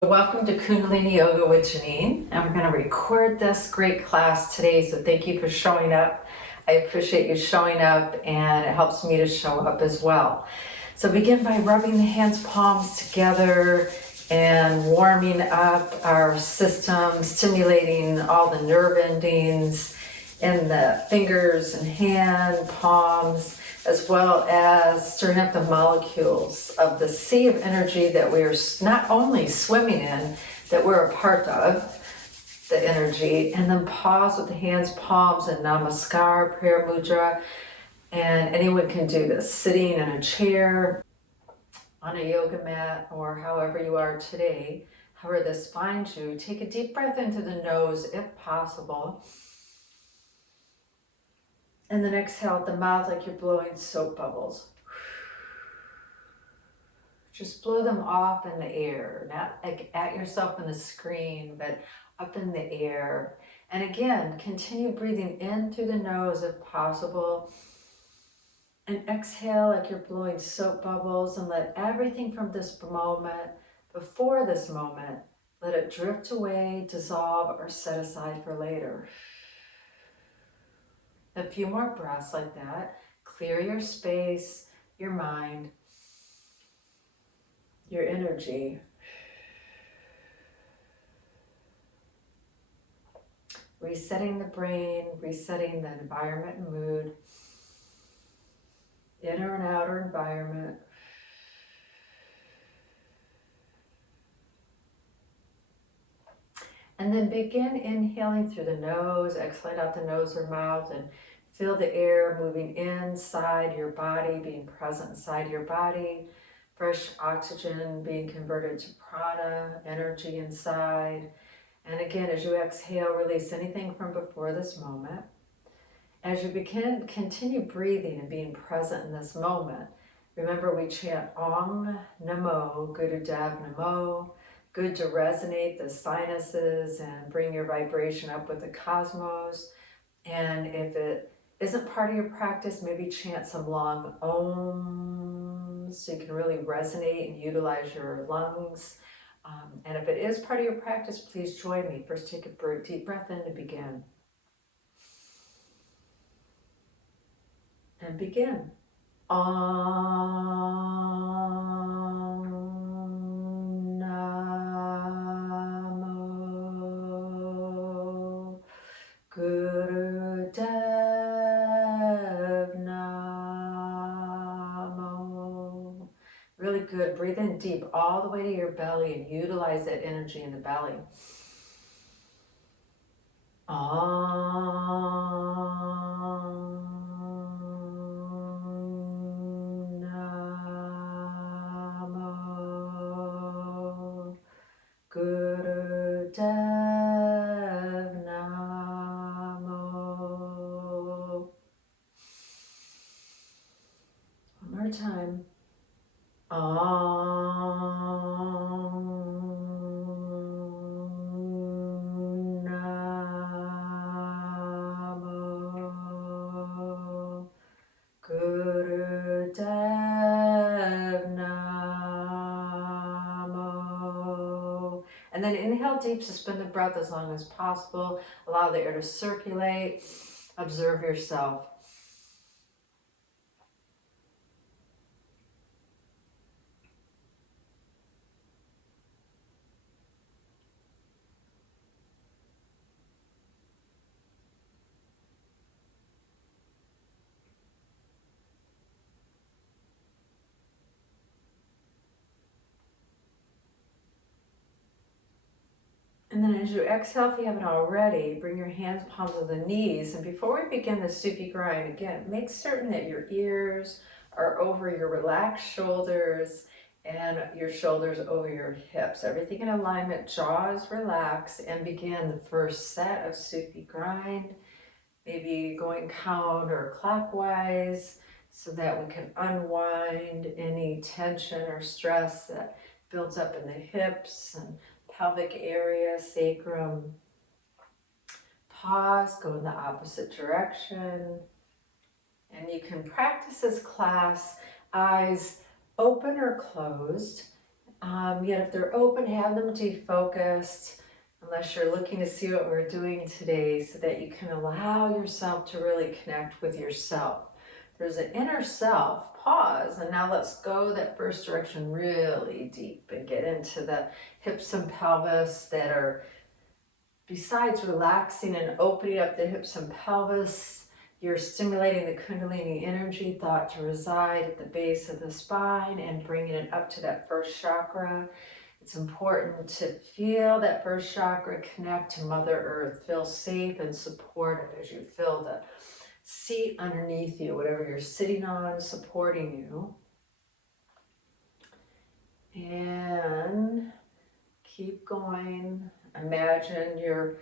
Welcome to Kundalini Yoga with Jeannine, and we're going to record this great class today, so thank you for showing up. I appreciate you showing up, and it helps me to show up as well. So begin by rubbing the hands palms together and warming up our system, stimulating all the nerve endings in the fingers and hand palms, as well as stirring up the molecules of the sea of energy that we are not only swimming in, that we're a part of the energy. And then pause with the hands palms and namaskar, prayer mudra. And anyone can do this, sitting in a chair, on a yoga mat, or however you are today, however this finds you. Take a deep breath into the nose if possible. And then exhale out the mouth like you're blowing soap bubbles. Just blow them off in the air, not like at yourself in the screen, but up in the air. And again, continue breathing in through the nose if possible. And exhale like you're blowing soap bubbles, and let everything from this moment, before this moment, let it drift away, dissolve, or set aside for later. A few more breaths like that. Clear your space, your mind, your energy. Resetting the brain, resetting the environment and mood, inner and outer environment. And then begin inhaling through the nose, exhale out the nose or mouth, and feel the air moving inside your body, being present inside your body. Fresh oxygen being converted to prana, energy inside. And again, as you exhale, release anything from before this moment. As you continue breathing and being present in this moment, remember we chant Om Namo Gurudev Namo. Good to resonate the sinuses and bring your vibration up with the cosmos. And if it isn't part of your practice, maybe chant some long Om so you can really resonate and utilize your lungs. And if it is part of your practice, please join me. First, take a deep breath in to begin. And begin. Om Namo Gurudev Namo. Really good. Breathe in deep all the way to your belly and utilize that energy in the belly. Om Namo Gurudev Namo. One more time. Om Namo Gurudev Namo. And then inhale deep, suspend the breath as long as possible. Allow the air to circulate. Observe yourself. And then as you exhale, if you haven't already, bring your hands palms to the knees. And before we begin the Sufi grind, again, make certain that your ears are over your relaxed shoulders and your shoulders over your hips. Everything in alignment, jaws relax, and begin the first set of Sufi grind. Maybe going counterclockwise so that we can unwind any tension or stress that builds up in the hips and pelvic area, sacrum. Pause, go in the opposite direction. And you can practice this class eyes open or closed. Yet if they're open, have them defocused, unless you're looking to see what we're doing today, so that you can allow yourself to really connect with yourself. There's an inner self. Pause, and now let's go that first direction really deep and get into the hips and pelvis that are, besides relaxing and opening up the hips and pelvis, you're stimulating the Kundalini energy thought to reside at the base of the spine and bringing it up to that first chakra. It's important to feel that first chakra connect to Mother Earth. Feel safe and supported as you feel the seat underneath you, whatever you're sitting on, supporting you. And keep going. Imagine your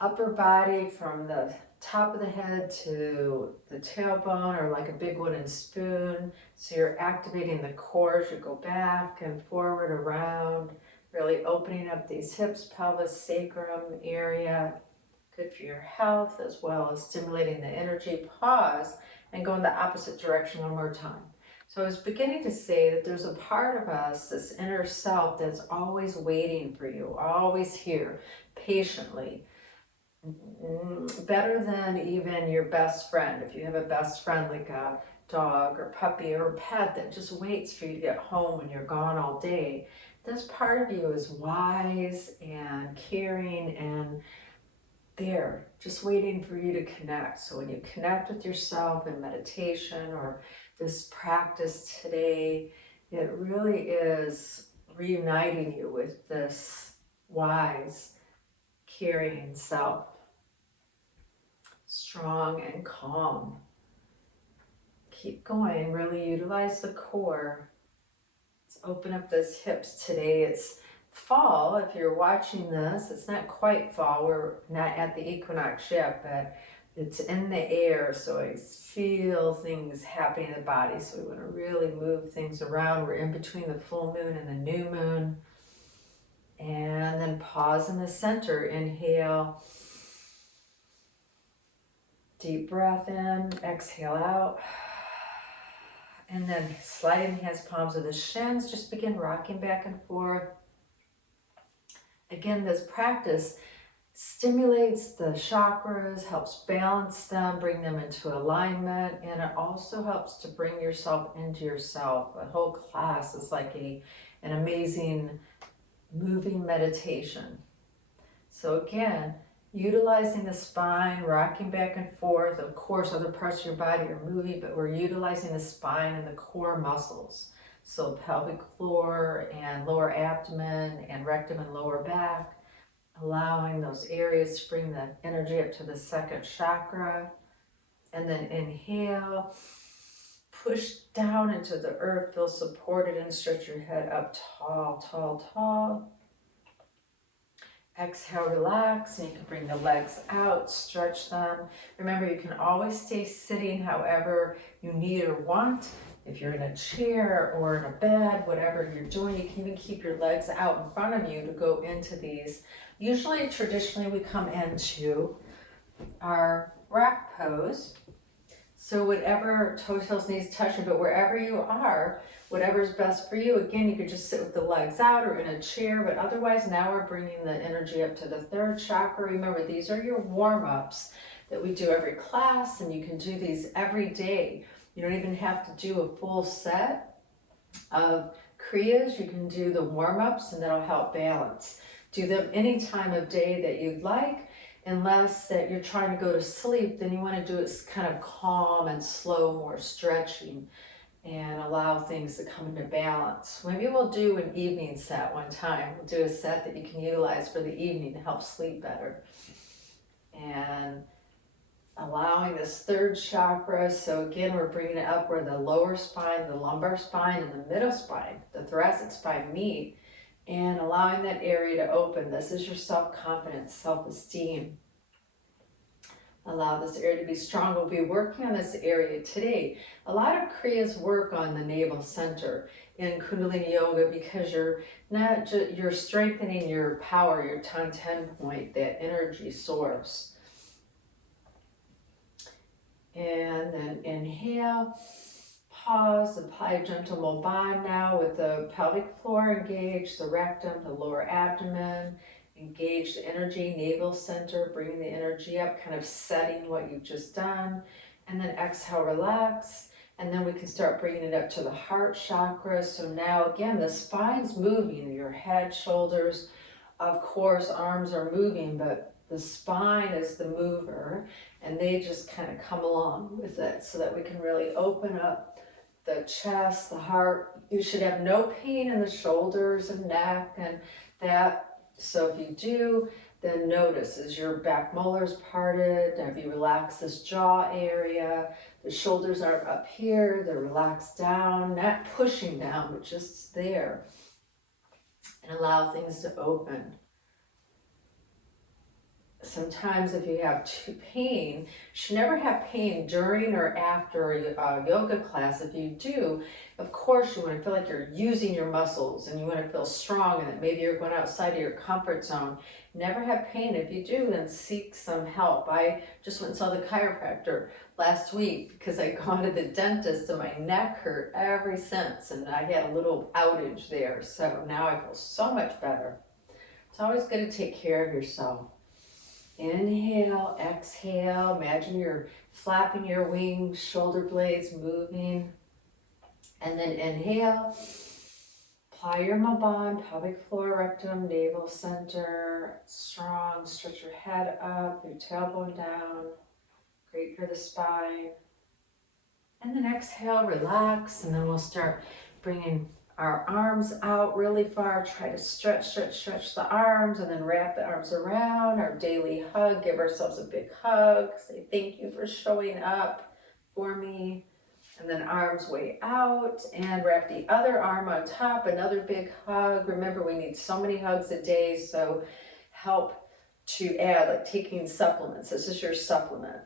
upper body from the top of the head to the tailbone, or like a big wooden spoon. So you're activating the core as you go back and forward, around, really opening up these hips, pelvis, sacrum area. Good for your health, as well as stimulating the energy. Pause and go in the opposite direction one more time. So I was beginning to say that there's a part of us, this inner self, that's always waiting for you, always here, patiently. Better than even your best friend. If you have a best friend like a dog or puppy or pet that just waits for you to get home when you're gone all day, this part of you is wise and caring and there, just waiting for you to connect. So when you connect with yourself in meditation or this practice today, it really is reuniting you with this wise, caring self, strong and calm. Keep going, really utilize the core. Let's open up those hips today. It's fall. If you're watching this, it's not quite fall. We're not at the equinox yet, but it's in the air, so I feel things happening in the body. So we want to really move things around. We're in between the full moon and the new moon. And then pause in the center. Inhale. Deep breath in. Exhale out. And then sliding the hands, palms of the shins. Just begin rocking back and forth. Again, this practice stimulates the chakras, helps balance them, bring them into alignment, and it also helps to bring yourself into yourself. The whole class is like an amazing moving meditation. So again, utilizing the spine, rocking back and forth. Of course, other parts of your body are moving, but we're utilizing the spine and the core muscles. So pelvic floor and lower abdomen and rectum and lower back, allowing those areas to bring the energy up to the second chakra. And then inhale, push down into the earth, feel supported, and stretch your head up tall, tall, tall. Exhale, relax, and you can bring the legs out, stretch them. Remember, you can always stay sitting however you need or want. If you're in a chair or in a bed, whatever you're doing, you can even keep your legs out in front of you to go into these. Usually, traditionally, we come into our rock pose. So whatever toe tails, knees touching, but wherever you are, whatever's best for you. Again, you could just sit with the legs out or in a chair, but otherwise now we're bringing the energy up to the third chakra. Remember, these are your warm-ups that we do every class, and you can do these every day. You don't even have to do a full set of kriyas. You can do the warm-ups, and that'll help balance. Do them any time of day that you'd like, unless that you're trying to go to sleep. Then you want to do it kind of calm and slow, more stretching, and allow things to come into balance. Maybe we'll do an evening set one time. We'll do a set that you can utilize for the evening to help sleep better. And allowing this third chakra. So again, we're bringing it up where the lower spine, the lumbar spine, and the middle spine, the thoracic spine meet, and allowing that area to open. This is your self-confidence, self-esteem. Allow this area to be strong. We'll be working on this area today. A lot of kriyas work on the navel center in Kundalini Yoga because you're strengthening your power, your 10-10 point, that energy source. And then inhale, pause, apply a gentle mobile now with the pelvic floor engaged, the rectum, the lower abdomen, engage the energy, navel center, bringing the energy up, kind of setting what you've just done. And then exhale, relax. And then we can start bringing it up to the heart chakra. So now again, the spine's moving, your head, shoulders, of course, arms are moving, but the spine is the mover, and they just kind of come along with it so that we can really open up the chest, the heart. You should have no pain in the shoulders and neck and that. So if you do, then notice, is your back molars parted? Have you relaxed this jaw area? The shoulders aren't up here, they're relaxed down, not pushing down, but just there. And allow things to open. Sometimes if you have pain, you should never have pain during or after a yoga class. If you do, of course you want to feel like you're using your muscles and you want to feel strong and that maybe you're going outside of your comfort zone. Never have pain. If you do, then seek some help. I just went and saw the chiropractor last week because I'd gone to the dentist and my neck hurt ever since, and I had a little outage there. So now I feel so much better. It's always good to take care of yourself. Inhale, exhale, imagine you're flapping your wings, shoulder blades moving. And then inhale, apply your mabon, pelvic floor, rectum, navel center, strong, stretch your head up, your tailbone down, great for the spine. And then exhale, relax, and then we'll start bringing our arms out really far. Try to stretch the arms and then wrap the arms around. Our daily hug, give ourselves a big hug. Say thank you for showing up for me. And then arms way out and wrap the other arm on top, another big hug. Remember, we need so many hugs a day, so help to add, like taking supplements. This is your supplement.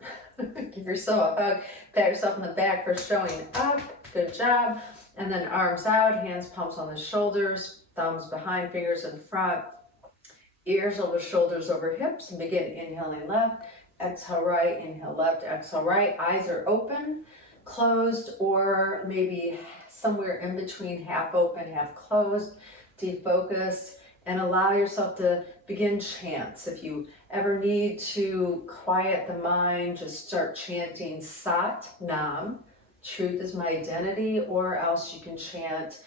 Give yourself a hug, pat yourself on the back for showing up. Good job. And then arms out, hands, palms on the shoulders, thumbs behind, fingers in front, ears over shoulders over hips, and begin inhaling left, exhale right, inhale left, exhale right. Eyes are open, closed, or maybe somewhere in between, half open, half closed. Defocus and allow yourself to begin chants. If you ever need to quiet the mind, just start chanting Sat Nam. Truth is my identity, or else you can chant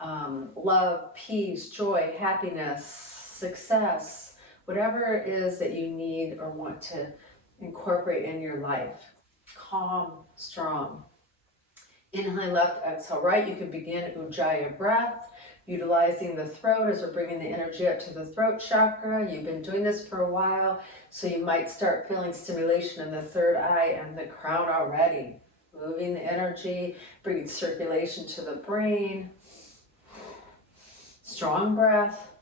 love, peace, joy, happiness, success, whatever it is that you need or want to incorporate in your life. Calm, strong. Inhale left, exhale right. You can begin Ujjayi breath, utilizing the throat as we're bringing the energy up to the throat chakra. You've been doing this for a while, so you might start feeling stimulation in the third eye and the crown already. Moving the energy, bringing circulation to the brain. Strong breath.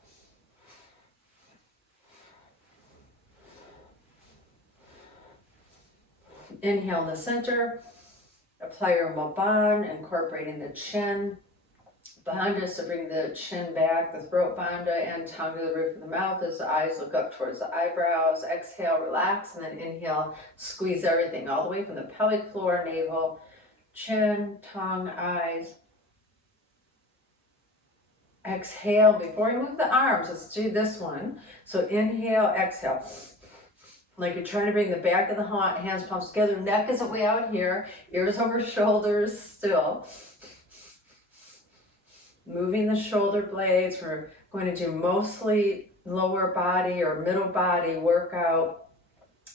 Inhale in the center. Apply your mabon, incorporating the chin. Bandha, so bring the chin back, the throat bandha, and tongue to the roof of the mouth as the eyes look up towards the eyebrows. Exhale, relax, and then inhale, squeeze everything all the way from the pelvic floor, navel, chin, tongue, eyes. Exhale, before we move the arms, let's do this one. So inhale, exhale. Like you're trying to bring the back of the hands, palms together, neck isn't way out here, ears over shoulders still. Moving the shoulder blades. We're going to do mostly lower body or middle body workout.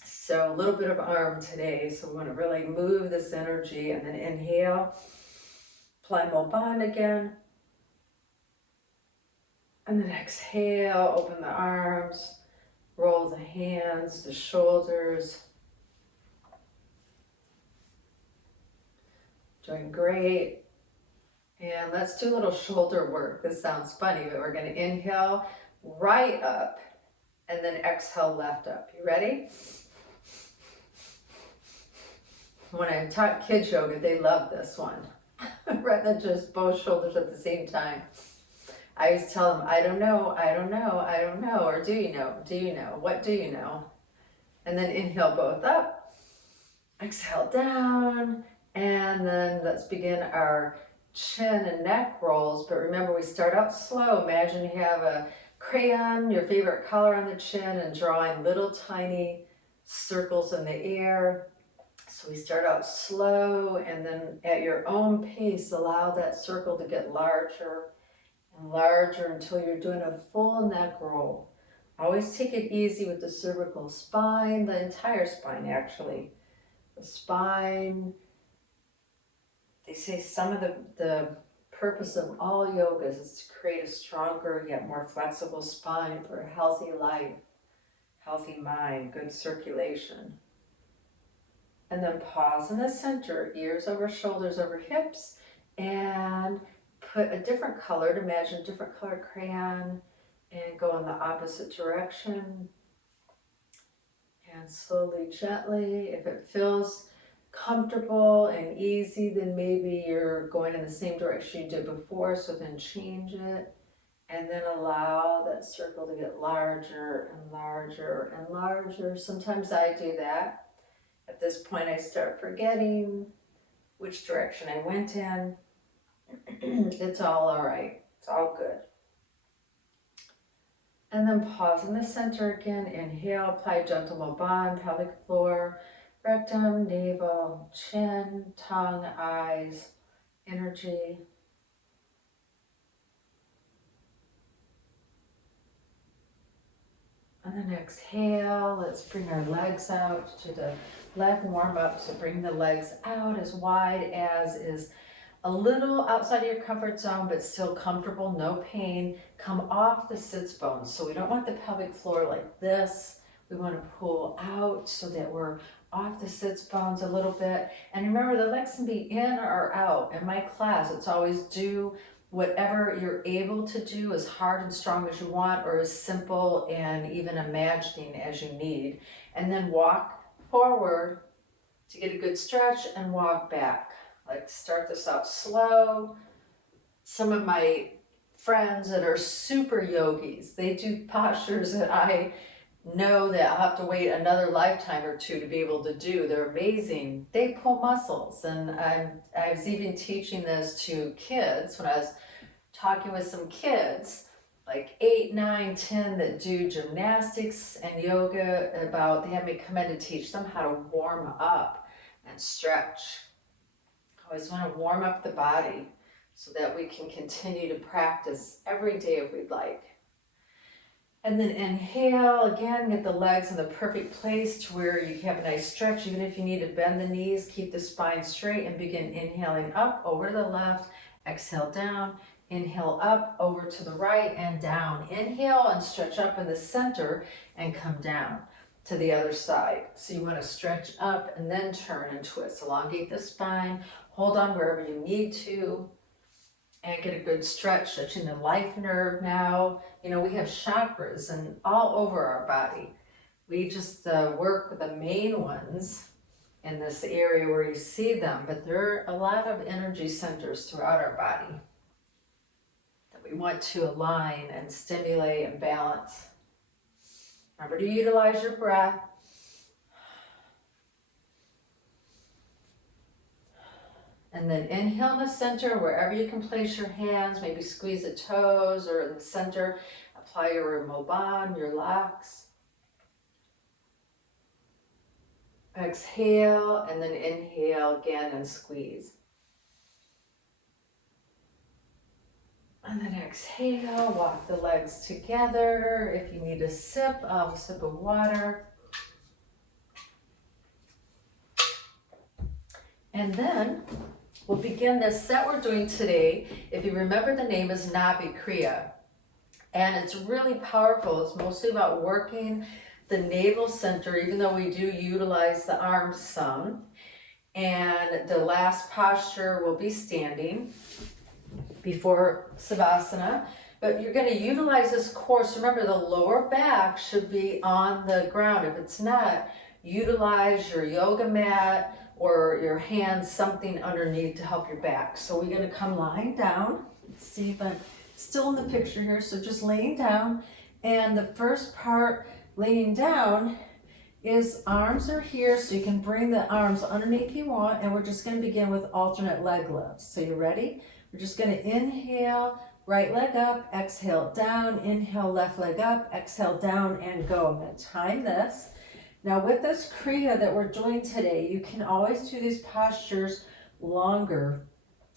So a little bit of arm today. So we want to really move this energy, and then inhale. Apply mobon again. And then exhale, open the arms, roll the hands, the shoulders. Doing great. And let's do a little shoulder work. This sounds funny, but we're going to inhale right up and then exhale left up. You ready? When I taught kids yoga, they love this one. Rather than just both shoulders at the same time. I always tell them, I don't know, I don't know, I don't know, or do you know, do you know, what do you know? And then inhale both up, exhale down, And then let's begin our chin and neck rolls. But remember, we start out slow. Imagine you have a crayon, your favorite color, on the chin, and drawing little tiny circles in the air. So we start out slow, and then at your own pace, allow that circle to get larger and larger until you're doing a full neck roll. Always take it easy with the cervical spine, the entire spine actually. The spine, they say some of the purpose of all yogas is to create a stronger yet more flexible spine for a healthy life, healthy mind, good circulation. And then pause in the center, ears over shoulders over hips, and put a different colored, imagine a different colored crayon, and go in the opposite direction. And slowly, gently, if it feels comfortable and easy, then maybe you're going in the same direction you did before, so then change it. And then allow that circle to get larger and larger and larger. Sometimes I do that. At this point, I start forgetting which direction I went in. It's all right. It's all good. And then pause in the center again. Inhale, apply gentle Moban, pelvic floor, rectum, navel, chin, tongue, eyes, energy. And then exhale, let's bring our legs out to the leg warm up. So bring the legs out as wide as is a little outside of your comfort zone, but still comfortable, no pain. Come off the sits bones. So we don't want the pelvic floor like this. We want to pull out so that we're off the sits bones a little bit. And remember, the legs can be in or out. In my class, it's always do whatever you're able to do, as hard and strong as you want, or as simple and even imagining as you need. And then walk forward to get a good stretch and walk back. Like to start this out slow. Some of my friends that are super yogis, they do postures that I know that I'll have to wait another lifetime or two to be able to do. They're amazing. They pull muscles. And I was even teaching this to kids when I was talking with some kids, like 8, 9, 10, that do gymnastics and yoga. They had me come in to teach them how to warm up and stretch. I always want to warm up the body so that we can continue to practice every day if we'd like. And then inhale, again, get the legs in the perfect place to where you have a nice stretch. Even if you need to bend the knees, keep the spine straight and begin inhaling up over to the left, exhale down, inhale up over to the right and down. Inhale and stretch up in the center and come down to the other side. So you want to stretch up and then turn and twist. Elongate the spine, hold on wherever you need to, and get a good stretch, stretching the life nerve now. You know, we have chakras and all over our body. We just work with the main ones in this area where you see them, but there are a lot of energy centers throughout our body that we want to align and stimulate and balance. Remember to utilize your breath. And then inhale in the center, wherever you can place your hands, maybe squeeze the toes or in the center. Apply your Moban, your locks. Exhale, and then inhale again and squeeze. And then exhale, walk the legs together. If you need a sip, a sip of water. And then we'll begin this set we're doing today. If you remember, the name is Nabi Kriya. And it's really powerful. It's mostly about working the navel center, even though we do utilize the arms some. And the last posture will be standing before savasana. But you're going to utilize this core. So remember, the lower back should be on the ground. If it's not, utilize your yoga mat or your hands, something underneath to help your back. So we're going to come lying down. Let's see if I'm still in the picture here. So just laying down. And the first part, laying down, is arms are here, so you can bring the arms underneath if you want, and we're just going to begin with alternate leg lifts. So you ready? We're just going to inhale, right leg up, exhale down, inhale, left leg up, exhale down, and go. I'm going to time this. Now with this kriya that we're doing today, you can always do these postures longer.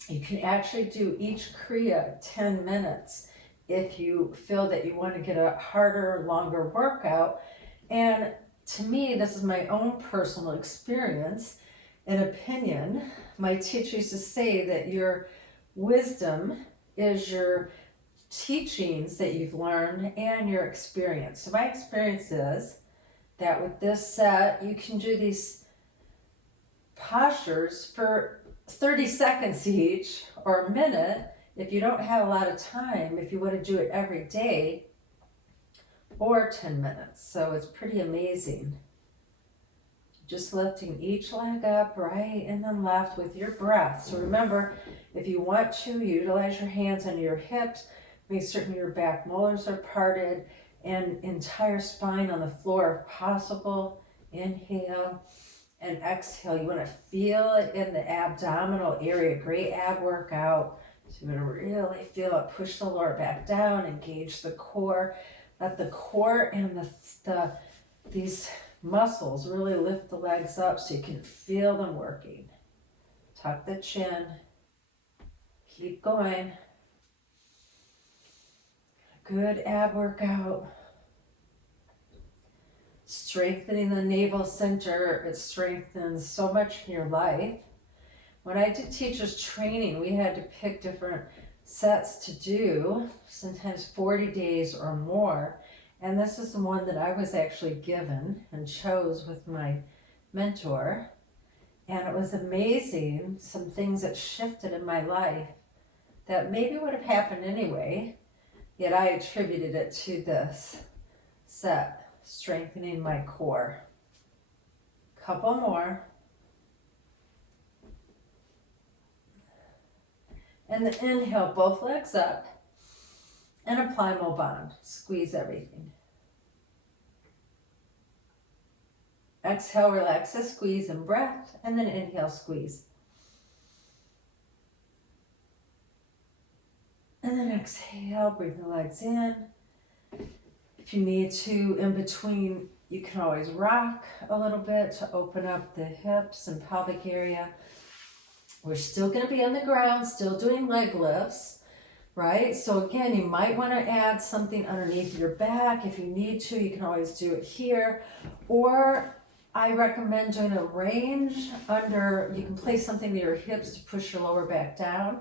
You can actually do each kriya 10 minutes if you feel that you want to get a harder, longer workout. And to me, this is my own personal experience and opinion. My teacher used to say that your wisdom is your teachings that you've learned and your experience. So my experience is that with this set, you can do these postures for 30 seconds each or a minute if you don't have a lot of time, if you want to do it every day, or 10 minutes. So it's pretty amazing. Just lifting each leg up, right and then left with your breath. So remember, if you want to, utilize your hands under your hips, make certain your back molars are parted, and entire spine on the floor if possible. Inhale and exhale. You want to feel it in the abdominal area. Great ab workout. So you want to really feel it. Push the lower back down, engage the core. Let the core and these muscles really lift the legs up so you can feel them working. Tuck the chin. Keep going. Good ab workout. Strengthening the navel center. It strengthens so much in your life. When I did teachers training, we had to pick different sets to do, sometimes 40 days or more. And this is the one that I was actually given and chose with my mentor. And it was amazing, some things that shifted in my life that maybe would have happened anyway, yet I attributed it to this set, strengthening my core. Couple more. And then inhale, both legs up, and apply Mo-Band. Squeeze everything. Exhale, relax the squeeze and breath, and then inhale, squeeze. And then exhale, bring the legs in. If you need to, in between, you can always rock a little bit to open up the hips and pelvic area. We're still going to be on the ground, still doing leg lifts, right? So again, you might want to add something underneath your back. If you need to, you can always do it here. Or I recommend doing a range under, you can place something to your hips to push your lower back down,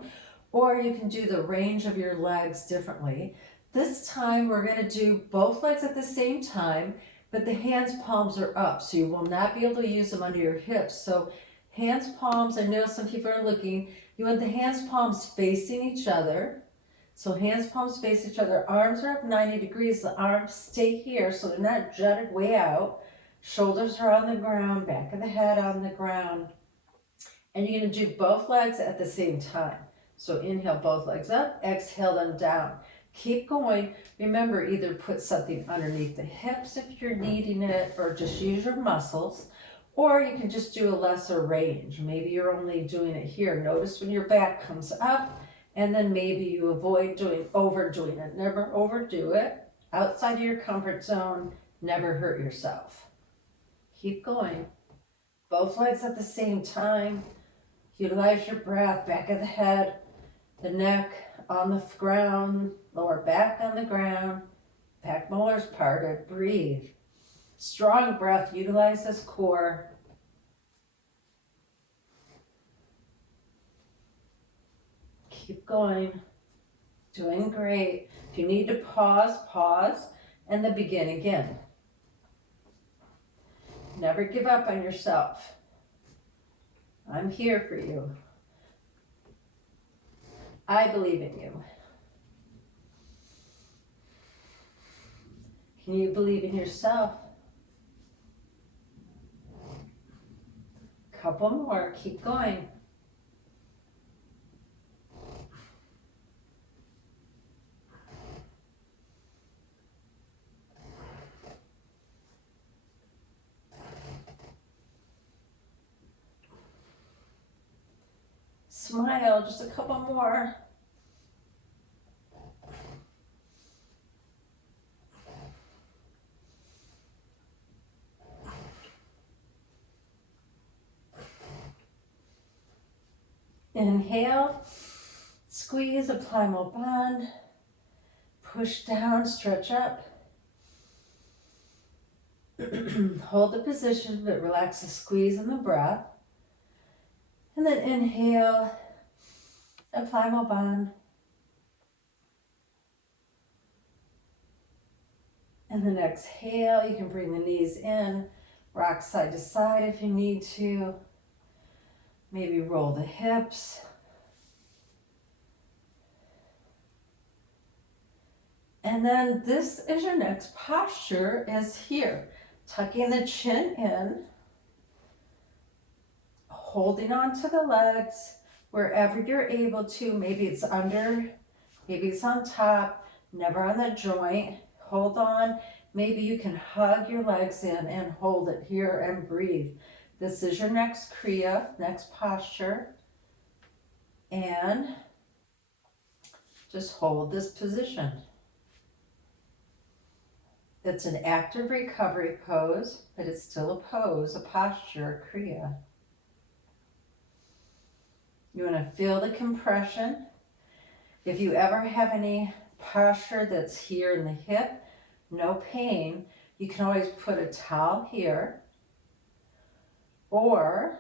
or you can do the range of your legs differently. This time we're going to do both legs at the same time, but the hands palms are up, so you will not be able to use them under your hips. So hands palms, I know some people are looking, you want the hands palms facing each other. So hands palms face each other, arms are up 90 degrees, the arms stay here so they're not jutted way out. Shoulders are on the ground, back of the head on the ground. And you're going to do both legs at the same time. So inhale both legs up, exhale them down. Keep going. Remember, either put something underneath the hips if you're needing it, or just use your muscles. Or you can just do a lesser range. Maybe you're only doing it here. Notice when your back comes up, and then maybe you avoid overdoing it. Never overdo it. Outside of your comfort zone, never hurt yourself. Keep going. Both legs at the same time. Utilize your breath, back of the head, the neck on the ground, lower back on the ground, back molars parted. Breathe. Strong breath. Utilize this core. Keep going. Doing great. If you need to pause, pause, and then begin again. Never give up on yourself. I'm here for you. I believe in you. Can you believe in yourself? Couple more. Keep going. smile, just a couple more. Inhale, squeeze, apply more bond, push down, stretch up. Hold the position, but relax the squeeze in the breath. And then inhale, apply more bond. And then exhale, you can bring the knees in, rock side to side if you need to. Maybe roll the hips. And then this is your next posture, is here. Tucking the chin in, holding onto the legs wherever you're able to. Maybe it's under, maybe it's on top, never on the joint. Hold on. Maybe you can hug your legs in and hold it here and breathe. This is your next kriya, next posture. And just hold this position. It's an active recovery pose, but it's still a pose, a posture, a kriya. You want to feel the compression. If you ever have any posture that's here in the hip, no pain, you can always put a towel here. Or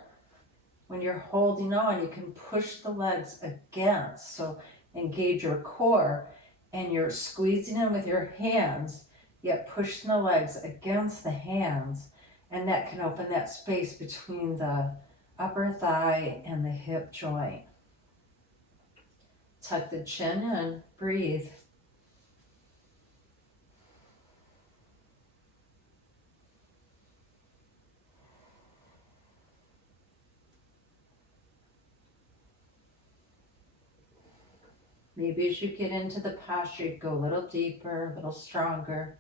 when you're holding on, you can push the legs against. So engage your core, and you're squeezing in with your hands, yet pushing the legs against the hands, and that can open that space between the upper thigh and the hip joint. Tuck the chin in, breathe. Maybe as you get into the posture, you go a little deeper, a little stronger.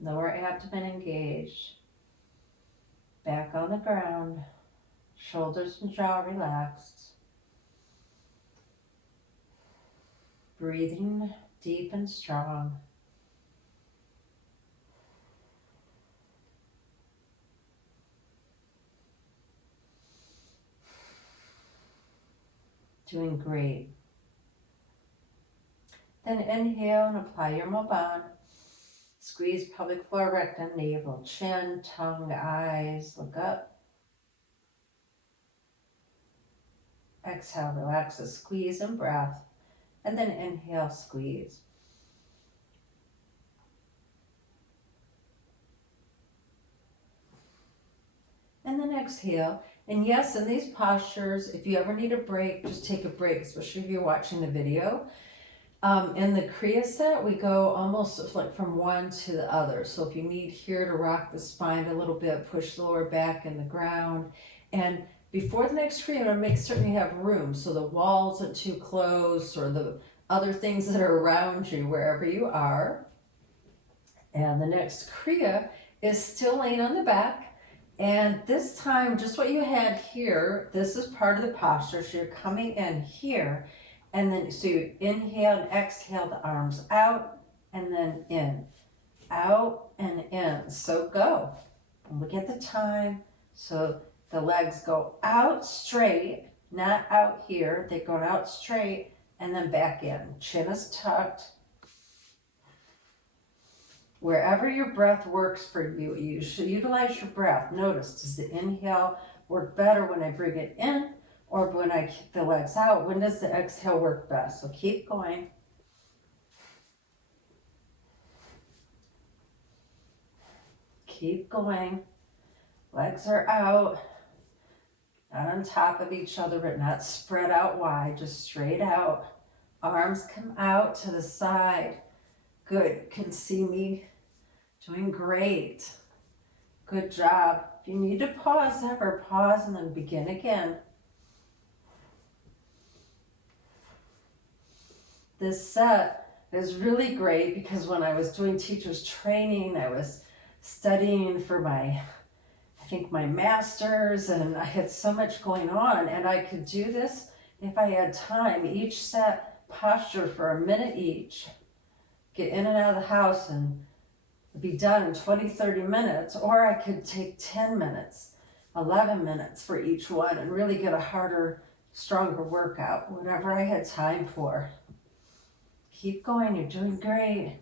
Lower abdomen engaged. Back on the ground. Shoulders and jaw relaxed. Breathing deep and strong. Doing great. Then inhale and apply your Moband. Squeeze pelvic floor, rectum, navel, chin, tongue, eyes, look up. Exhale, relax the squeeze and breath. And then inhale, squeeze. And then exhale. And yes, in these postures, if you ever need a break, just take a break, especially if you're watching the video. In the kriya set, we go almost like from one to the other. So if you need here to rock the spine a little bit, push the lower back in the ground. And before the next kriya, I'm going to make certain you have room. So the walls aren't too close, or the other things that are around you, wherever you are. And the next kriya is still laying on the back. And this time, just what you had here, this is part of the posture. So you're coming in here. And then, so you inhale and exhale the arms out, and then in, out and in. So go. And look at the time. So the legs go out straight, not out here. They go out straight and then back in. Chin is tucked. Wherever your breath works for you, you should utilize your breath. Notice, does the inhale work better when I bring it in? Or when I kick the legs out, when does the exhale work best? So keep going. Keep going. Legs are out, not on top of each other, but not spread out wide, just straight out. Arms come out to the side. Good, you can see me doing great. Good job. If you need to pause ever, pause and then begin again. This set It was really great because when I was doing teacher's training, I was studying for my master's, and I had so much going on, and I could do this if I had time. Each set posture for a minute each, get in and out of the house and be done in 20-30 minutes, or I could take 10 minutes, 11 minutes for each one and really get a harder, stronger workout, whatever I had time for. Keep going, you're doing great.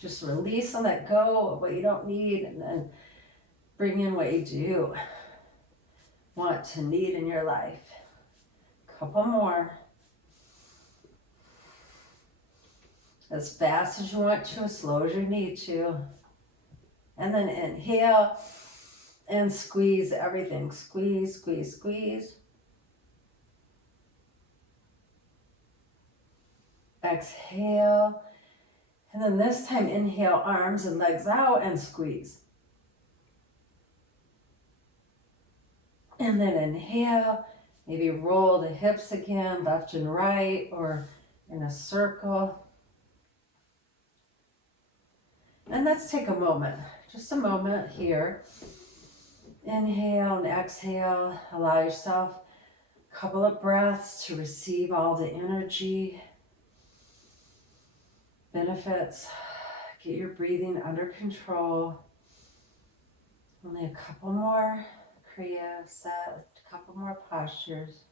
Just release and let go of what you don't need, and then bring in what you do want to need in your life. Couple more. As fast as you want to, as slow as you need to. And then inhale and squeeze everything. Squeeze, squeeze, squeeze. Exhale. And then this time inhale, arms and legs out and squeeze. And then inhale, maybe roll the hips again, left and right, or in a circle. And let's take a moment, just a moment here. Inhale and exhale. Allow yourself a couple of breaths to receive all the energy, benefits. Get your breathing under control. Only a couple more kriyas, a couple more postures.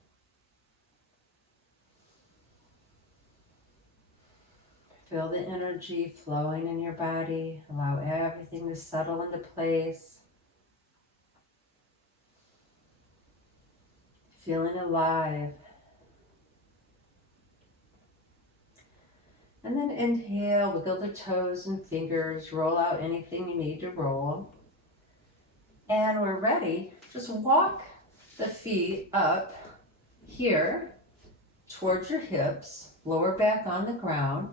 Feel the energy flowing in your body. Allow everything to settle into place. Feeling alive. And then inhale, wiggle the toes and fingers, roll out anything you need to roll. And we're ready. Just walk the feet up here towards your hips, lower back on the ground,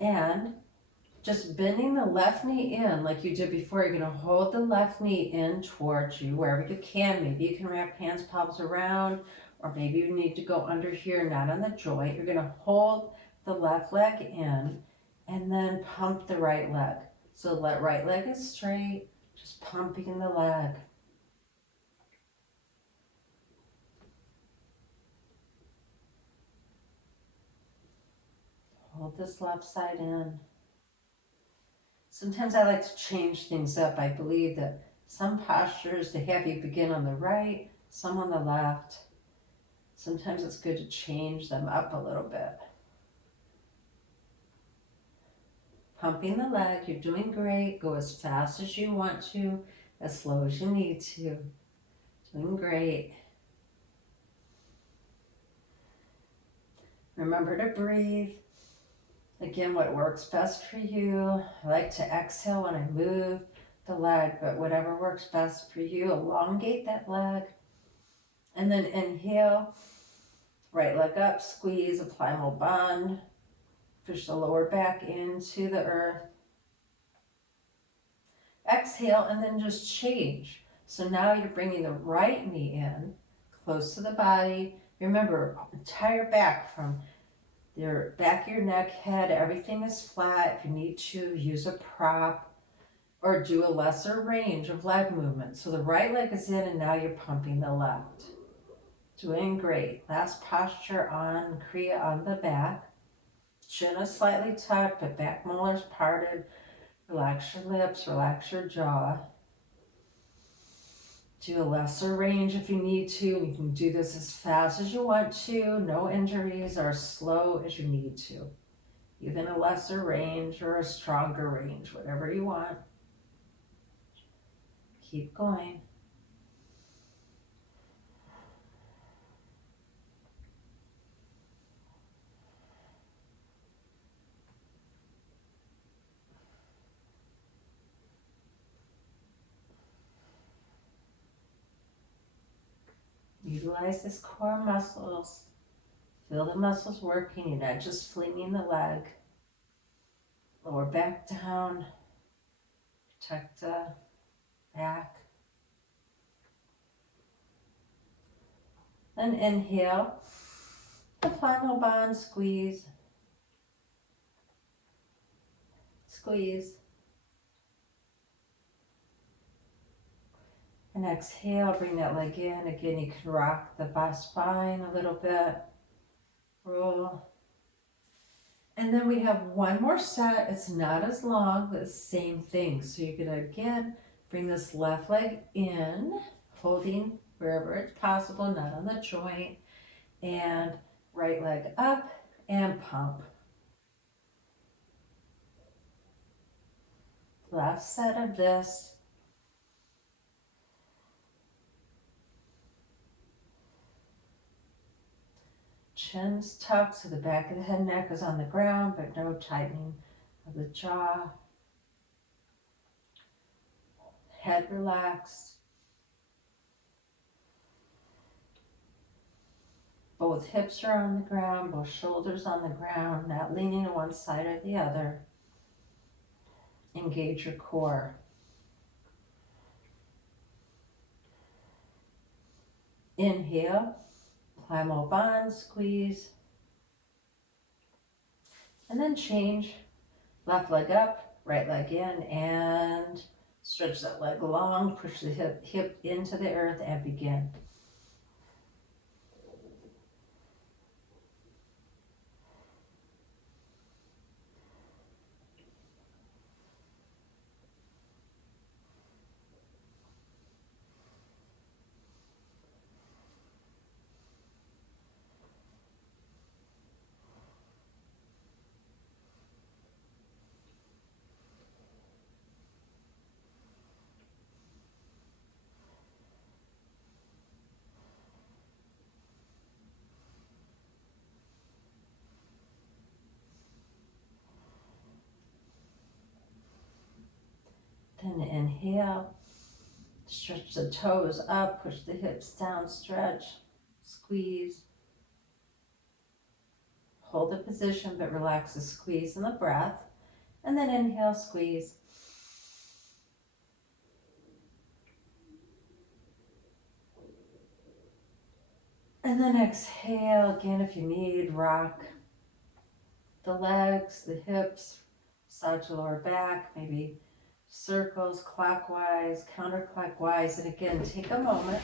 and just bending the left knee in like you did before. You're going to hold the left knee in towards you wherever you can. Maybe you can wrap hands, palms around, or maybe you need to go under here, not on the joint. You're going to hold the left leg in and then pump the right leg. So the right leg is straight, just pumping the leg. Hold this left side in. Sometimes I like to change things up. I believe that some postures, they have you begin on the right, some on the left. Sometimes it's good to change them up a little bit. Pumping the leg, you're doing great. Go as fast as you want to, as slow as you need to. Doing great. Remember to breathe. Again, what works best for you. I like to exhale when I move the leg, but whatever works best for you, elongate that leg. And then inhale, right leg up, squeeze, apply a little bond. Push the lower back into the earth. Exhale, and then just change. So now you're bringing the right knee in, close to the body. Remember, entire back from your back of your neck, head, everything is flat. If you need to, use a prop or do a lesser range of leg movement. So the right leg is in and now you're pumping the left. Doing great. Last posture on kriya on the back. Chin is slightly tucked, but back molars parted. Relax your lips, relax your jaw. Do a lesser range if you need to, and you can do this as fast as you want to, no injuries, or as slow as you need to. Even a lesser range or a stronger range, whatever you want. Keep going. Utilize this core muscles. Feel the muscles working. You're not just flinging the leg. Lower back down. Protect the back. Then inhale, apply my bond, squeeze, squeeze. And exhale, bring that leg in. Again, you can rock the spine a little bit, roll. And then we have one more set. It's not as long, but the same thing. So you're gonna, again, bring this left leg in, holding wherever it's possible, not on the joint. And right leg up and pump. Last set of this. Chin's tucked, so the back of the head and neck is on the ground, but no tightening of the jaw. Head relaxed. Both hips are on the ground, both shoulders on the ground, not leaning to one side or the other. Engage your core. Inhale, primal bond, squeeze. And then change. Left leg up, right leg in, and stretch that leg long, push the hip into the earth and begin. Then inhale, stretch the toes up, push the hips down, stretch, squeeze. Hold the position, but relax the squeeze and the breath. And then inhale, squeeze. And then exhale, again if you need, rock the legs, the hips, massage the lower back, maybe circles clockwise, counterclockwise. And again, take a moment,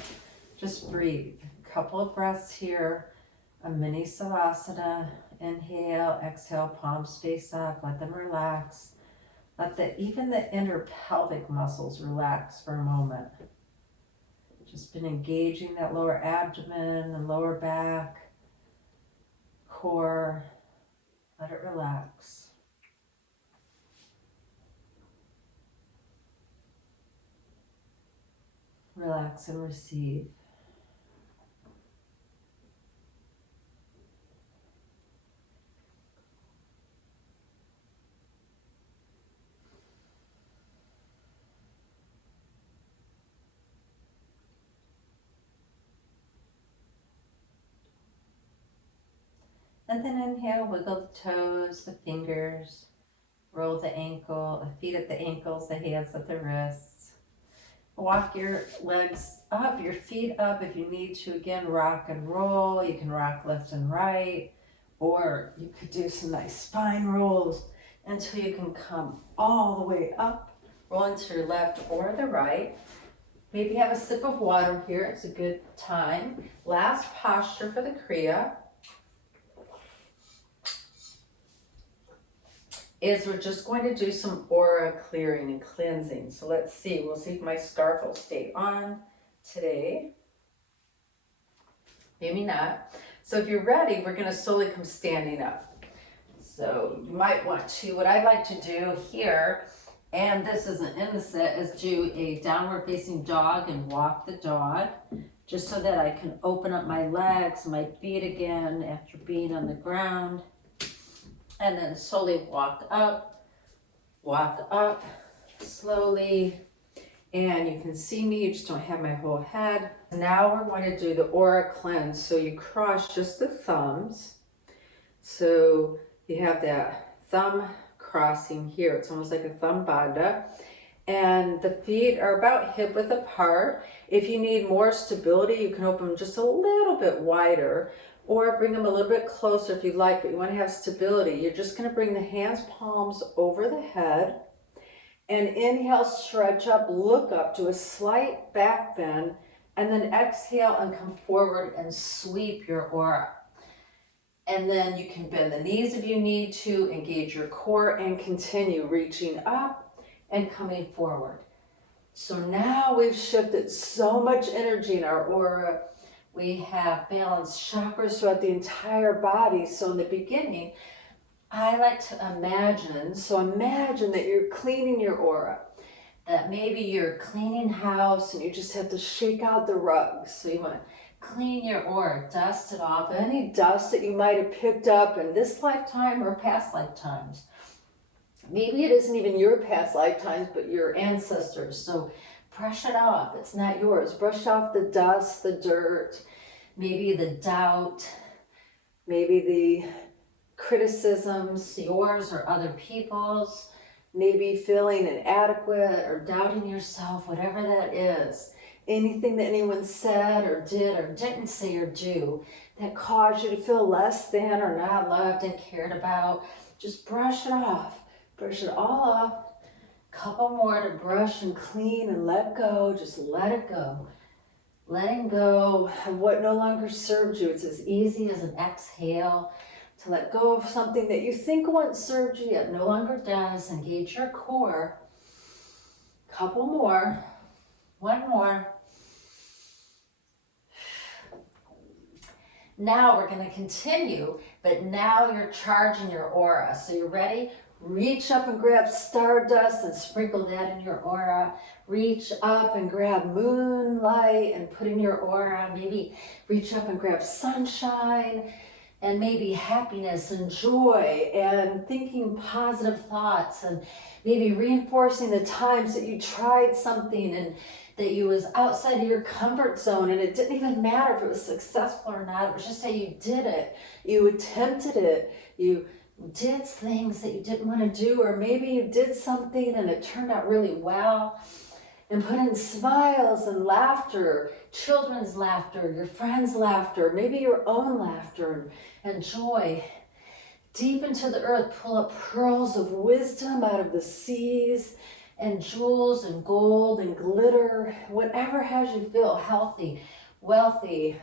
just breathe. A couple of breaths here, a mini savasana. Inhale, exhale, palms face up, let them relax. Let even the inner pelvic muscles relax for a moment. Just been engaging that lower abdomen and lower back, core. Let it relax. Relax and receive. And then inhale, wiggle the toes, the fingers, roll the ankle, the feet at the ankles, the hands at the wrists. Walk your legs up, your feet up if you need to. Again, rock and roll. You can rock left and right, or you could do some nice spine rolls until you can come all the way up. Roll into your left or the right. Maybe have a sip of water here. It's a good time. Last posture for the kriya is we're just going to do some aura clearing and cleansing. So let's see, we'll see if my scarf will stay on today. Maybe not. So if you're ready, we're gonna slowly come standing up. So you might want to, what I'd like to do here, and this isn't in the set, is do a downward facing dog and walk the dog, just so that I can open up my legs, my feet again after being on the ground. And then slowly walk up slowly. And you can see me, you just don't have my whole head. Now we're going to do the aura cleanse. So you cross just the thumbs. So you have that thumb crossing here. It's almost like a thumb bandha. And the feet are about hip width apart. If you need more stability, you can open them just a little bit wider or bring them a little bit closer if you like, but you want to have stability. You're just going to bring the hands, palms over the head and inhale, stretch up, look up, do a slight back bend, and then exhale and come forward and sweep your aura. And then you can bend the knees if you need to, engage your core, and continue reaching up and coming forward. So now we've shifted so much energy in our aura. We have balanced chakras throughout the entire body. So in the beginning, I like to imagine that you're cleaning your aura. That maybe you're cleaning house and you just have to shake out the rugs. So you want to clean your aura, dust it off, any dust that you might have picked up in this lifetime or past lifetimes. Maybe it isn't even your past lifetimes, but your ancestors. So brush it off. It's not yours. Brush off the dust, the dirt, maybe the doubt, maybe the criticisms, yours or other people's, maybe feeling inadequate or doubting yourself, whatever that is. Anything that anyone said or did or didn't say or do that caused you to feel less than or not loved and cared about, just brush it off. Brush it all off. Couple more to brush and clean and let go. Just let it go. Letting go of what no longer served you. It's as easy as an exhale to let go of something that you think once served you yet no longer does. Engage your core. Couple more. One more. Now we're going to continue, but now you're charging your aura. So you're ready? Reach up and grab stardust and sprinkle that in your aura. Reach up and grab moonlight and put in your aura. Maybe reach up and grab sunshine and maybe happiness and joy and thinking positive thoughts and maybe reinforcing the times that you tried something and that you was outside of your comfort zone and it didn't even matter if it was successful or not. It was just that you did it. You attempted it. You did things that you didn't want to do, or maybe you did something and it turned out really well. And put in smiles and laughter, children's laughter, your friends' laughter, maybe your own laughter and joy. Deep into the earth, pull up pearls of wisdom out of the seas and jewels and gold and glitter, whatever has you feel healthy, wealthy,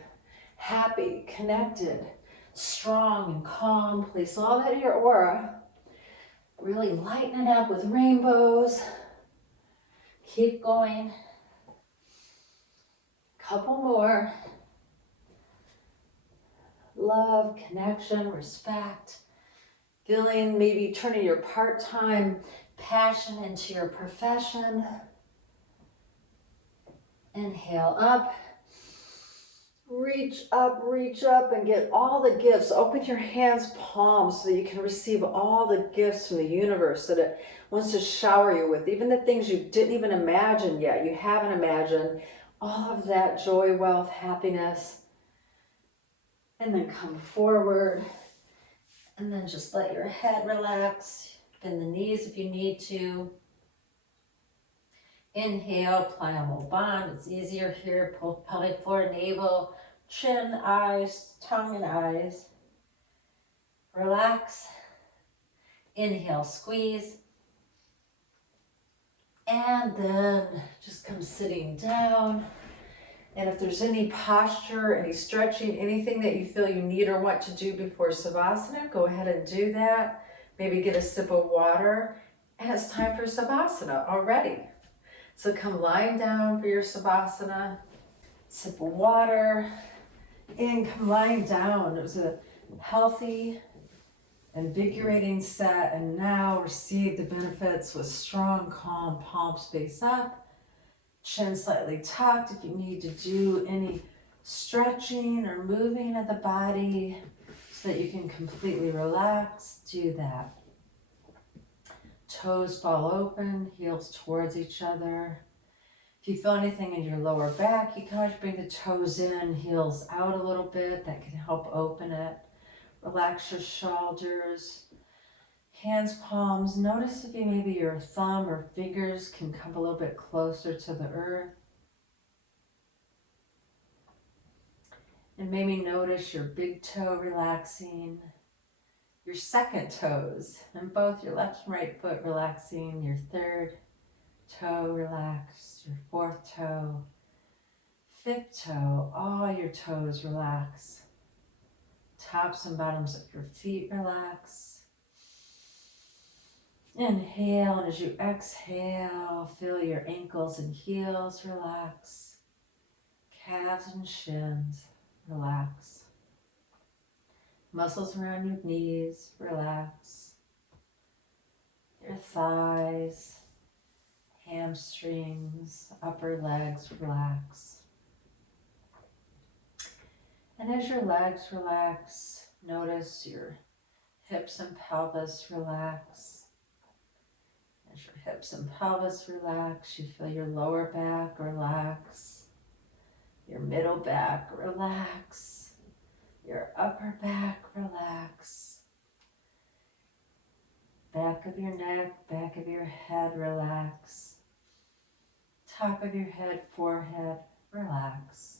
happy, connected, strong and calm. Place all that in your aura. Really lighten it up with rainbows. Keep going. Couple more. Love, connection, respect. Feeling maybe turning your part-time passion into your profession. Inhale up. Reach up and get all the gifts. Open your hands, palms, so that you can receive all the gifts from the universe that it wants to shower you with. Even the things you didn't even imagine yet, you haven't imagined. All of that joy, wealth, happiness. And then come forward. And then just let your head relax. Bend the knees if you need to. Inhale, pliable bond. It's easier here. Pull pelvic floor, navel, chin, eyes, tongue and eyes. Relax. Inhale, squeeze. And then just come sitting down. And if there's any posture, any stretching, anything that you feel you need or want to do before savasana, go ahead and do that. Maybe get a sip of water. And it's time for savasana already. So come lying down for your savasana, sip of water, and come lying down. It was a healthy, invigorating set, and now receive the benefits with strong, calm, palms face up, chin slightly tucked. If you need to do any stretching or moving of the body so that you can completely relax, do that. Toes fall open, heels towards each other. If you feel anything in your lower back, you can always bring the toes in, heels out a little bit. That can help open it. Relax your shoulders. Hands, palms. Notice if maybe your thumb or fingers can come a little bit closer to the earth. And maybe notice your big toe relaxing, your second toes, and both your left and right foot relaxing, your third toe relaxed, your fourth toe, fifth toe, all your toes relax. Tops and bottoms of your feet relax. Inhale, and as you exhale, feel your ankles and heels relax. Calves and shins relax. Muscles around your knees relax. Your thighs, hamstrings, upper legs relax. And as your legs relax, notice your hips and pelvis relax. As your hips and pelvis relax, you feel your lower back relax, your middle back relax, your upper back relax, back of your neck, back of your head relax, top of your head, forehead relax.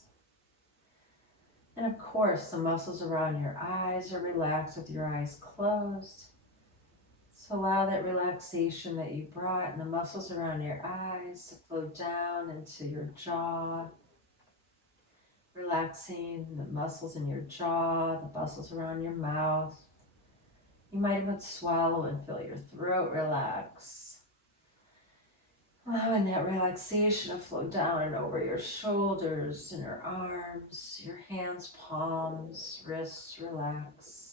And of course, the muscles around your eyes are relaxed with your eyes closed. So allow that relaxation that you brought and the muscles around your eyes to flow down into your jaw. Relaxing the muscles in your jaw, the muscles around your mouth. You might even swallow and feel your throat relax. Allowing that relaxation to flow down and over your shoulders and your arms, your hands, palms, wrists relax.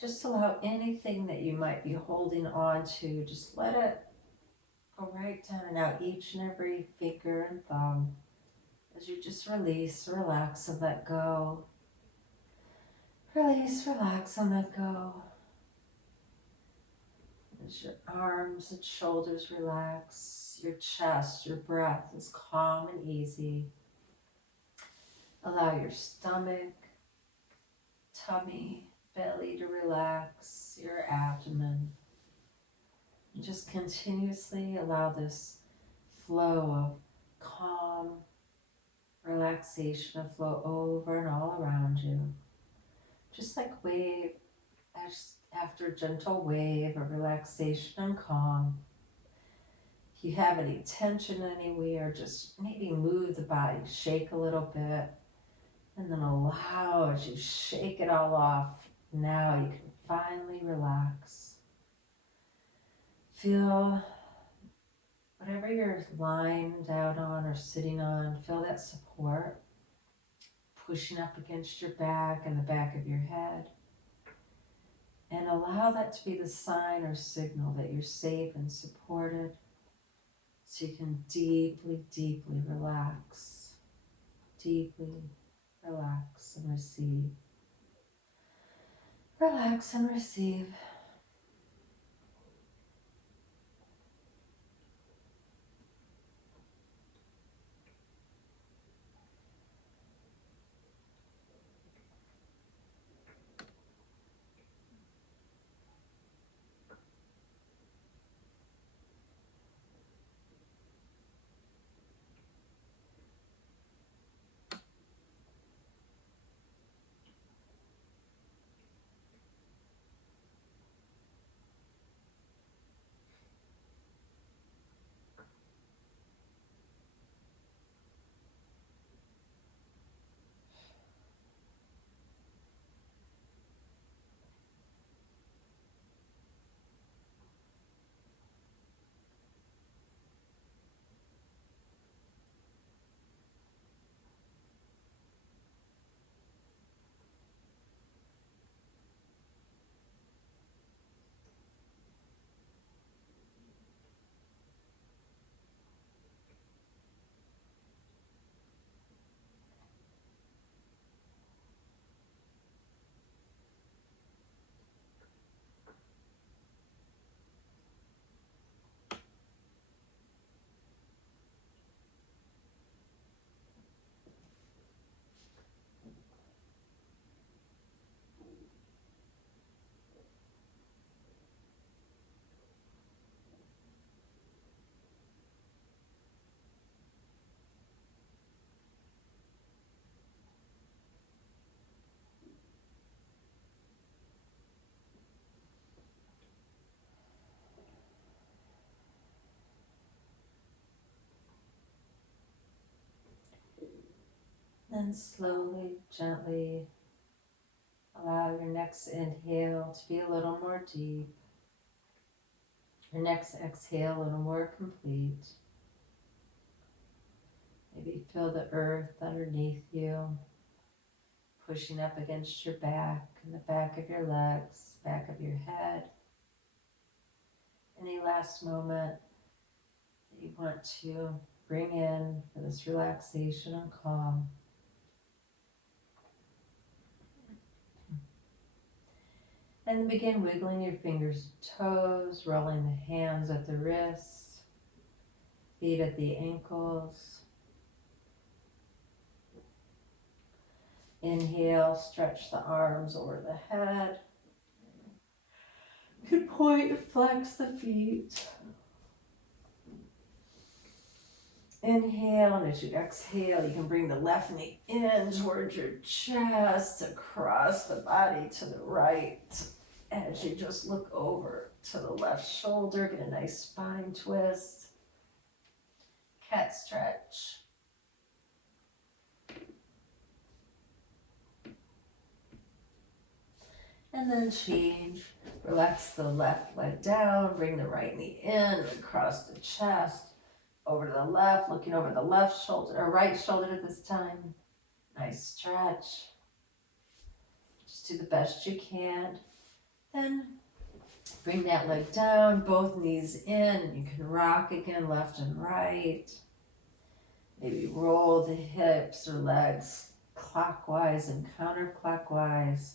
Just allow anything that you might be holding on to, just let it go right down and out, each and every finger and thumb, as you just release, relax, and let go. Release, relax, and let go. As your arms and shoulders relax, your chest, your breath is calm and easy. Allow your stomach, tummy, belly to relax, your abdomen. And just continuously allow this flow of calm relaxation to flow over and all around you. Just like wave after a gentle wave of relaxation and calm. If you have any tension anywhere, just maybe move the body, shake a little bit, and then allow as you shake it all off. Now you can finally relax. Feel whatever you're lying down on or sitting on, feel that support pushing up against your back and the back of your head. And allow that to be the sign or signal that you're safe and supported, so you can deeply, deeply relax. Deeply relax and receive. Relax and receive. then slowly, gently allow your next inhale to be a little more deep. Your next exhale a little more complete. Maybe feel the earth underneath you, pushing up against your back and the back of your legs, back of your head. Any last moment that you want to bring in for this relaxation and calm. And begin wiggling your fingers and toes, rolling the hands at the wrists, feet at the ankles. Inhale, stretch the arms over the head. You can point and flex the feet. Inhale, and as you exhale, you can bring the left knee in towards your chest, across the body to the right. As you just look over to the left shoulder, get a nice spine twist. Cat stretch. And then change. Relax the left leg down, bring the right knee in, across the chest, over to the left, looking over the left shoulder, or right shoulder this time. Nice stretch. Just do the best you can. Then bring that leg down, both knees in. You can rock again, left and right. Maybe roll the hips or legs clockwise and counterclockwise.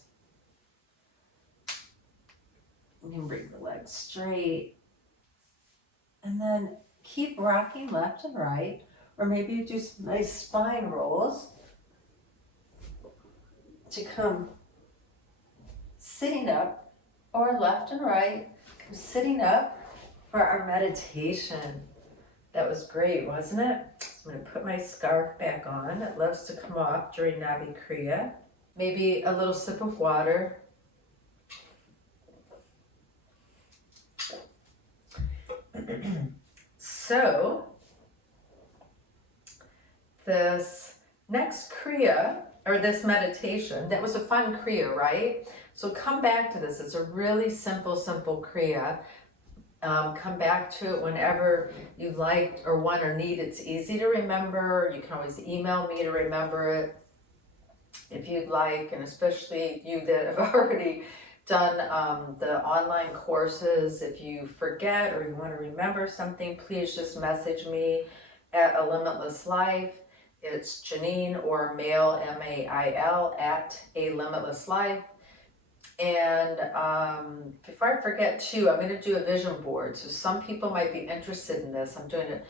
You can bring the legs straight. And then keep rocking left and right. Or maybe you do some nice spine rolls to come sitting up, or left and right. Come sitting up for our meditation. That was great, wasn't it? I'm going to put my scarf back on. It loves to come off during Navi Kriya. Maybe a little sip of water. So, this next Kriya, or this meditation, that was a fun Kriya, right? So come back to this. It's a really simple Kriya. Come back to it whenever you like or want or need. It's easy to remember. You can always email me to remember it if you'd like, and especially you that have already done the online courses. If you forget or you want to remember something, please just message me at A Limitless Life. It's Jeannine, or mail, MAIL, at A Limitless Life. And before I forget too, I'm going to do a vision board. So some people might be interested in this. I'm doing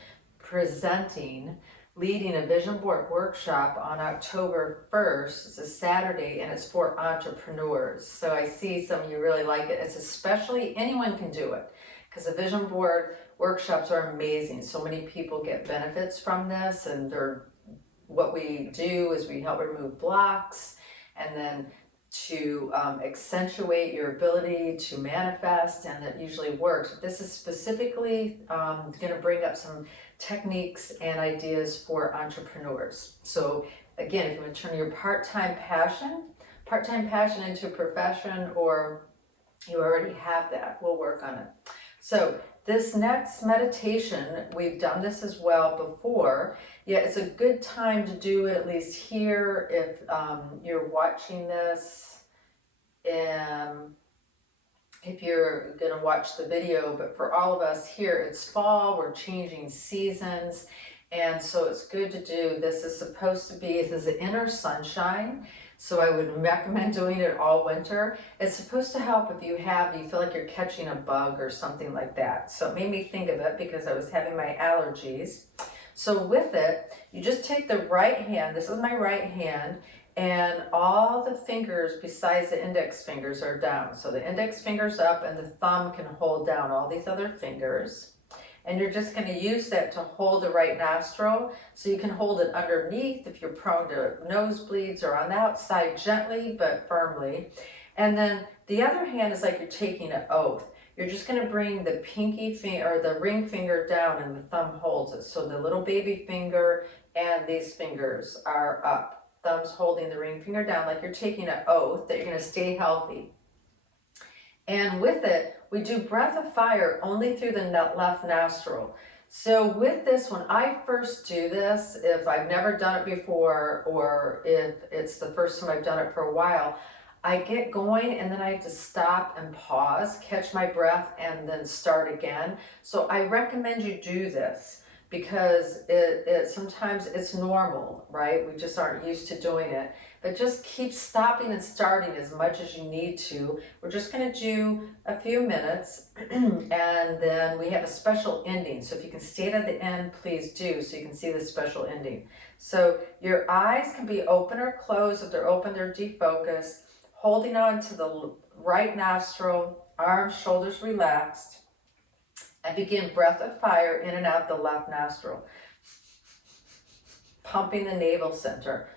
leading a vision board workshop on October 1st. It's a Saturday, and it's for entrepreneurs. So I see some of you really like it. It's especially, anyone can do it, because the vision board workshops are amazing. So many people get benefits from this, and what we do is we help remove blocks, and then to accentuate your ability to manifest, and that usually works. But this is specifically going to bring up some techniques and ideas for entrepreneurs. So again, if you want to turn your part-time passion into a profession, or you already have that, we'll work on it. So this next meditation, we've done this as well before. Yeah, it's a good time to do it, at least here, if you're watching this, if you're going to watch the video. But for all of us here, it's fall, we're changing seasons, and so it's good to do. This is the inner sunshine, so I would recommend doing it all winter. It's supposed to help if you feel like you're catching a bug or something like that. So it made me think of it because I was having my allergies. So with it, you just take the right hand, this is my right hand, and all the fingers besides the index fingers are down. So the index finger's up, and the thumb can hold down all these other fingers. And you're just going to use that to hold the right nostril. So you can hold it underneath if you're prone to nosebleeds, or on the outside gently but firmly. And then the other hand is like you're taking an oath. You're just going to bring the pinky finger, or the ring finger, down, and the thumb holds it. So the little baby finger and these fingers are up. thumbs holding the ring finger down like you're taking an oath that you're going to stay healthy. And with it, we do breath of fire only through the left nostril. So with this, when I first do this, if I've never done it before, or if it's the first time I've done it for a while, I get going and then I have to stop and pause, catch my breath, and then start again. So I recommend you do this because it sometimes it's normal, right? We just aren't used to doing it. But just keep stopping and starting as much as you need to. We're just going to do a few minutes and then we have a special ending. So if you can stay at the end, please do, so you can see the special ending. So your eyes can be open or closed. If they're open, they're defocused. Holding on to the right nostril, arms, shoulders relaxed. And begin breath of fire in and out the left nostril. Pumping the navel center.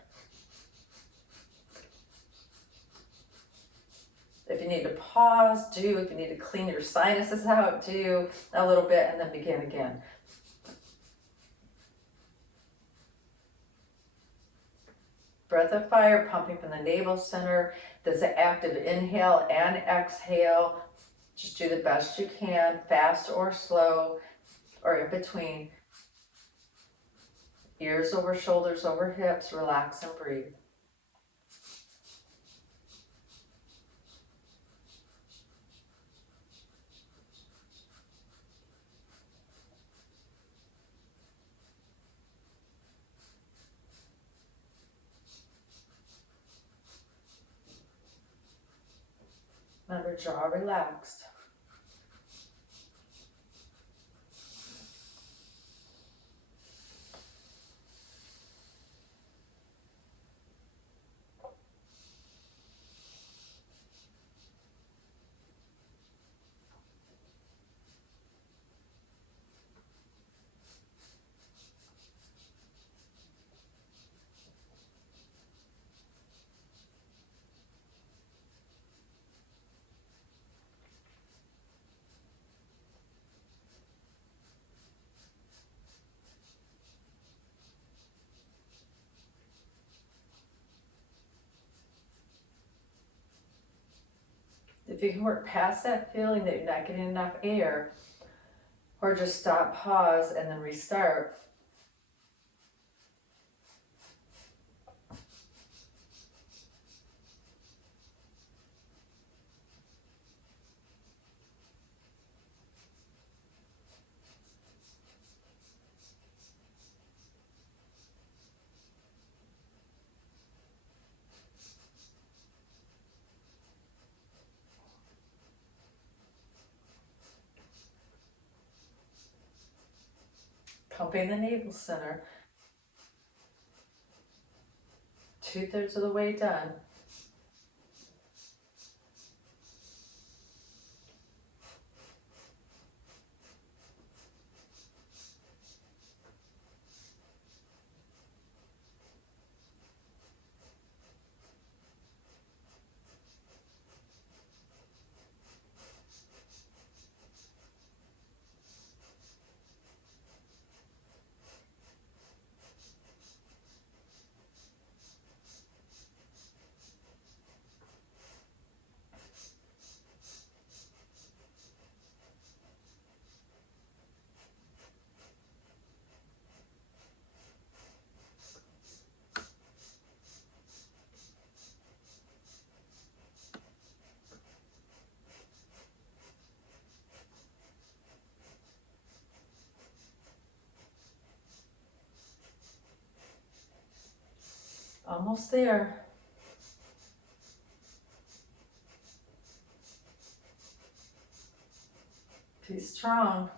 If you need to pause, do. If you need to clean your sinuses out, do a little bit and then begin again. Breath of fire pumping from the navel center. There's an active inhale and exhale. Just do the best you can, fast or slow, or in between. Ears over shoulders, over hips, relax and breathe. Remember, jaw relaxed. If you can work past that feeling that you're not getting enough air, or just stop, pause, and then restart. Pumping the navel center. 2/3 of the way done. Almost there. Be strong.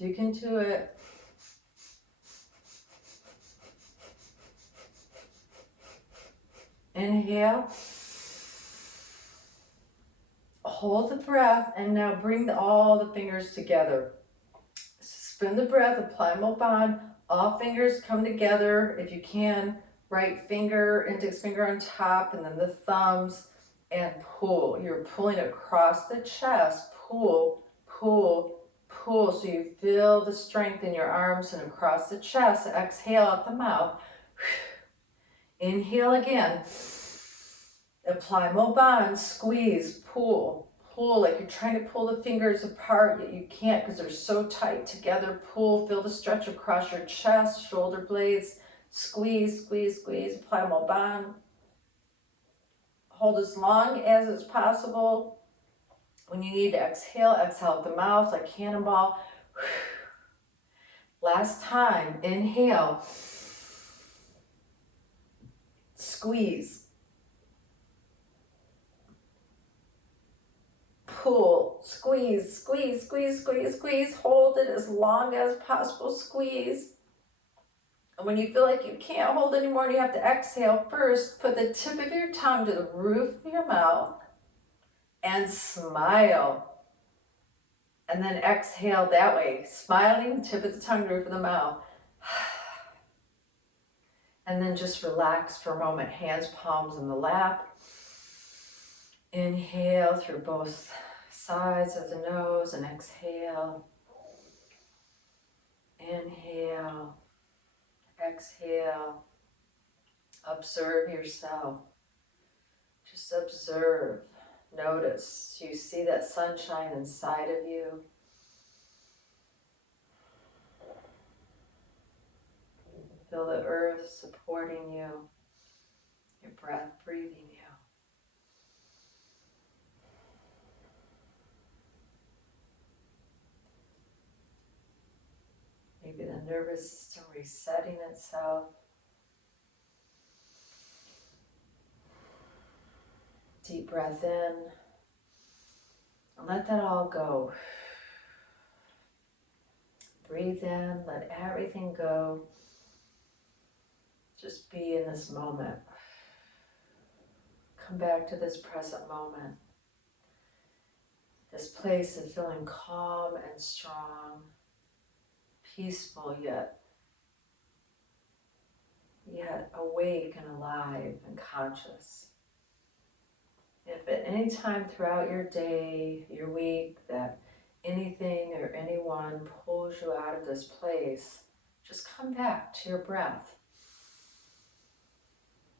You can do it. Inhale. Hold the breath and now bring all the fingers together. Suspend the breath, apply Moban. All fingers come together if you can. Right finger, index finger on top, and then the thumbs, and pull. You're pulling across the chest. Pull, pull, pull. So you feel the strength in your arms and across the chest. Exhale out the mouth. Inhale again. Apply Moban, squeeze, pull, pull, like you're trying to pull the fingers apart, yet you can't because they're so tight together. Pull, feel the stretch across your chest, shoulder blades, squeeze, squeeze, squeeze, apply Moban. Hold as long as it's possible. When you need to exhale, exhale out the mouth like cannonball. Last time, inhale, squeeze. Pull, squeeze, squeeze, squeeze, squeeze, squeeze. Hold it as long as possible. Squeeze. And when you feel like you can't hold anymore and you have to exhale, first put the tip of your tongue to the roof of your mouth and smile. And then exhale that way, smiling, tip of the tongue, roof of the mouth. And then just relax for a moment, hands, palms in the lap. Inhale through both sides of the nose and exhale. Inhale, exhale. Observe yourself. Just observe, notice. You see that sunshine inside of you. Feel the earth supporting you, your breath breathing you. Maybe the nervous system resetting itself. Deep breath in. And let that all go. Breathe in, let everything go. Just be in this moment. Come back to this present moment. This place of feeling calm and strong. Peaceful yet awake and alive and conscious. If at any time throughout your day, your week, that anything or anyone pulls you out of this place, just come back to your breath.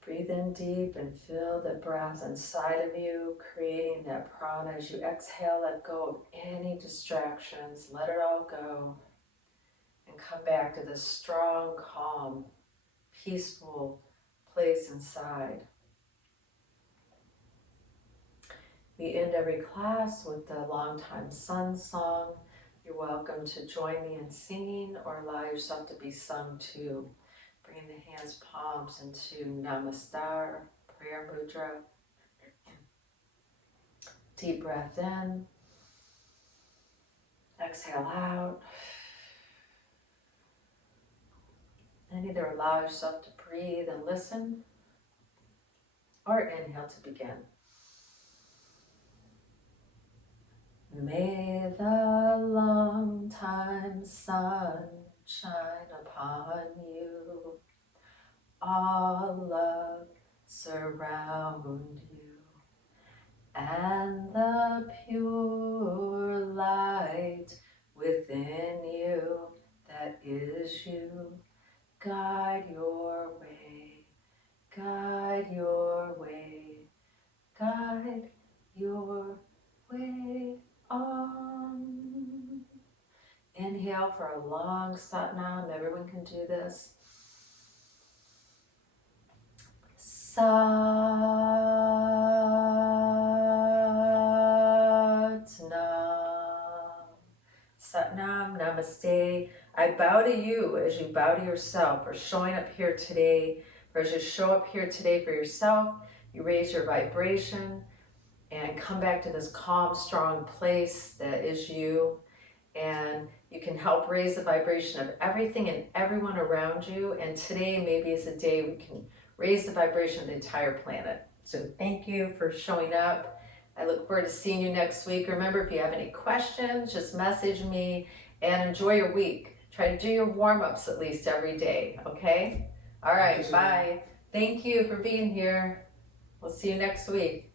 Breathe in deep and feel the breath inside of you, creating that prana. As you exhale, let go of any distractions, let it all go. And come back to this strong, calm, peaceful place inside. We end every class with the Longtime Sun song. You're welcome to join me in singing or allow yourself to be sung to. Bring the hands, palms into Namaskar, prayer mudra. Deep breath in. Exhale out. And either allow yourself to breathe and listen, or inhale to begin. May the long-time sun shine upon you, all love surround you, and the pure light within you that is you. Guide your way, guide your way, guide your way on. Inhale for a long satnam. Everyone can do this. Satnam. Satnam, namaste. I bow to you as you bow to yourself for showing up here today, or as you show up here today for yourself. You raise your vibration and come back to this calm, strong place that is you. And you can help raise the vibration of everything and everyone around you. And today maybe is a day we can raise the vibration of the entire planet. So thank you for showing up. I look forward to seeing you next week. Remember, if you have any questions, just message me, and enjoy your week. Try to do your warm-ups at least every day, okay? All right, bye. Thank you for being here. We'll see you next week.